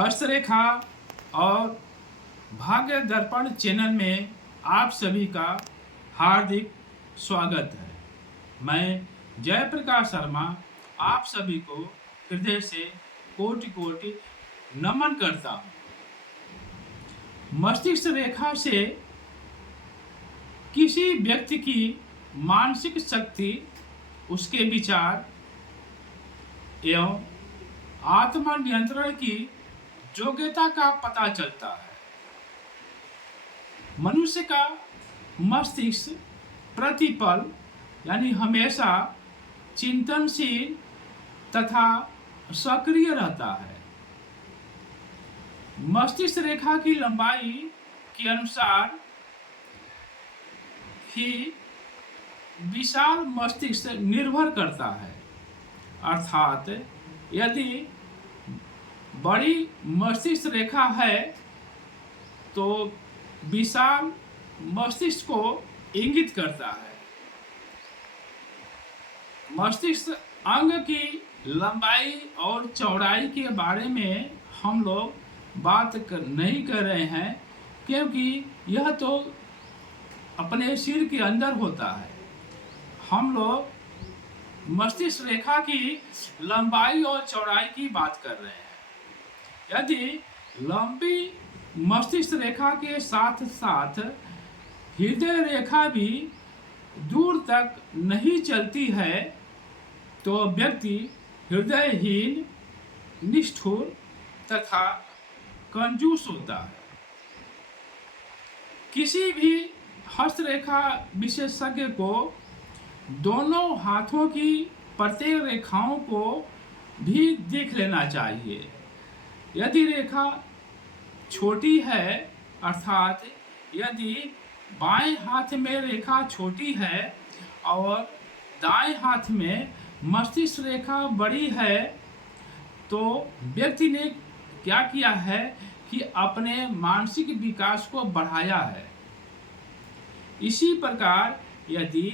हस्तरेखा और भाग्य दर्पण चैनल में आप सभी का हार्दिक स्वागत है। मैं जयप्रकाश शर्मा आप सभी को हृदय से कोटि कोटि नमन करता हूँ। मस्तिष्क रेखा से किसी व्यक्ति की मानसिक शक्ति, उसके विचार एवं आत्म नियंत्रण की योग्यता का पता चलता है। मनुष्य का मस्तिष्क प्रतिपल यानी हमेशा चिंतनशील तथा सक्रिय रहता है। मस्तिष्क रेखा की लंबाई के अनुसार ही विशाल मस्तिष्क निर्भर करता है। अर्थात यदि बड़ी मस्तिष्क रेखा है तो विशाल मस्तिष्क को इंगित करता है। मस्तिष्क अंग की लंबाई और चौड़ाई के बारे में हम लोग नहीं कर रहे हैं, क्योंकि यह तो अपने सिर के अंदर होता है। हम लोग मस्तिष्क रेखा की लंबाई और चौड़ाई की बात कर रहे हैं। यदि लंबी मस्तिष्क रेखा के साथ साथ हृदय रेखा भी दूर तक नहीं चलती है तो व्यक्ति हृदयहीन, निष्ठुर तथा कंजूस होता है। किसी भी हस्तरेखा विशेषज्ञ को दोनों हाथों की प्रत्येक रेखाओं को भी देख लेना चाहिए। यदि रेखा छोटी है, अर्थात यदि बाएं हाथ में रेखा छोटी है और दाएं हाथ में मस्तिष्क रेखा बड़ी है, तो व्यक्ति ने क्या किया है कि अपने मानसिक विकास को बढ़ाया है। इसी प्रकार यदि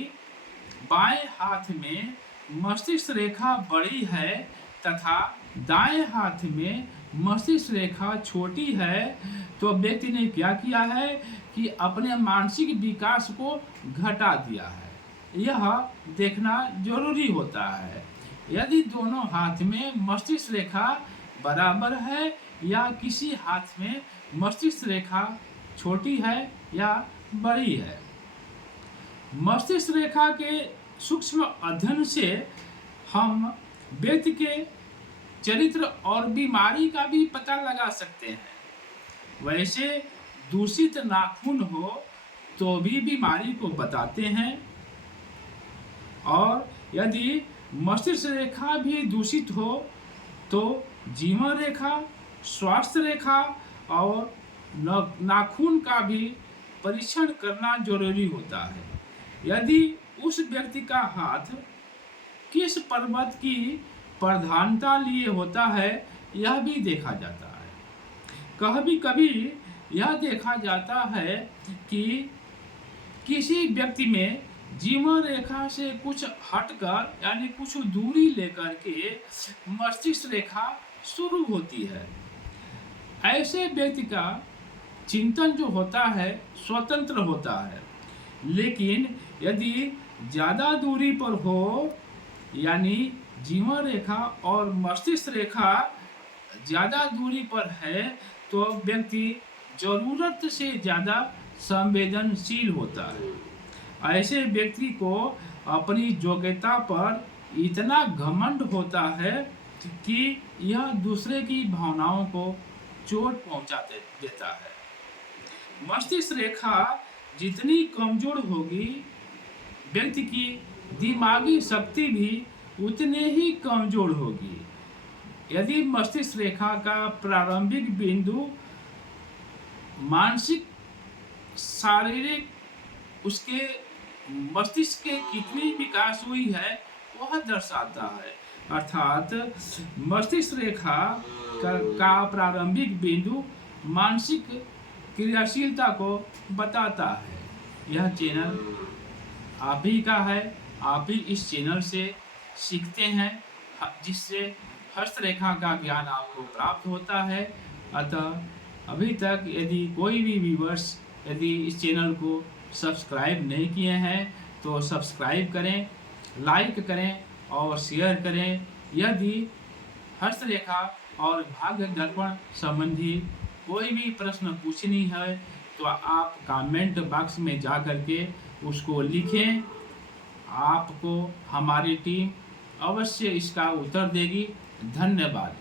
बाएं हाथ में मस्तिष्क रेखा बड़ी है तथा दाएं हाथ में मस्तिष्क रेखा छोटी है, तो व्यक्ति ने क्या किया है कि अपने मानसिक विकास को घटा दिया है। यह देखना जरूरी होता है। यदि दोनों हाथ में मस्तिष्क रेखा बराबर है या किसी हाथ में मस्तिष्क रेखा छोटी है या बड़ी है। मस्तिष्क रेखा के सूक्ष्म अध्ययन से हम व्यक्ति के चरित्र और बीमारी का भी पता लगा सकते हैं। वैसे दूषित नाखून हो तो भी बीमारी को बताते हैं, और यदि मस्तिष्क रेखा भी दूषित हो तो जीवन रेखा, स्वास्थ्य रेखा और नाखून का भी परीक्षण करना जरूरी होता है। यदि उस व्यक्ति का हाथ किस पर्वत की प्रधानता लिए होता है, यह भी देखा जाता है। कभी कभी यह देखा जाता है कि किसी व्यक्ति में जीवन रेखा से कुछ हटकर यानी कुछ दूरी लेकर के मस्तिष्क रेखा शुरू होती है। ऐसे व्यक्ति का चिंतन जो होता है स्वतंत्र होता है, लेकिन यदि ज़्यादा दूरी पर हो यानी जीवन रेखा और मस्तिष्क रेखा ज़्यादा दूरी पर है, तो व्यक्ति ज़रूरत से ज़्यादा संवेदनशील होता है। ऐसे व्यक्ति को अपनी योग्यता पर इतना घमंड होता है कि यह दूसरे की भावनाओं को चोट पहुंचा देता है। मस्तिष्क रेखा जितनी कमजोर होगी, व्यक्ति की दिमागी शक्ति भी उतने ही कमजोर होगी। यदि मस्तिष्क रेखा का प्रारंभिक बिंदु मानसिक, शारीरिक उसके मस्तिष्क के कितनी विकास हुई है वह दर्शाता है। अर्थात मस्तिष्क रेखा का प्रारंभिक बिंदु मानसिक क्रियाशीलता को बताता है। यह चैनल आप ही का है। आप भी इस चैनल से सीखते हैं, जिससे हस्तरेखा का ज्ञान आपको प्राप्त होता है अतः अभी तक यदि कोई भी व्यूवर्स यदि इस चैनल को सब्सक्राइब नहीं किए हैं तो सब्सक्राइब करें, लाइक करें और शेयर करें। यदि हस्तरेखा और भाग्य दर्पण संबंधी कोई भी प्रश्न पूछनी है तो आप कमेंट बॉक्स में जा कर के उसको लिखें। आपको हमारी टीम अवश्य इसका उत्तर देगी। धन्यवाद।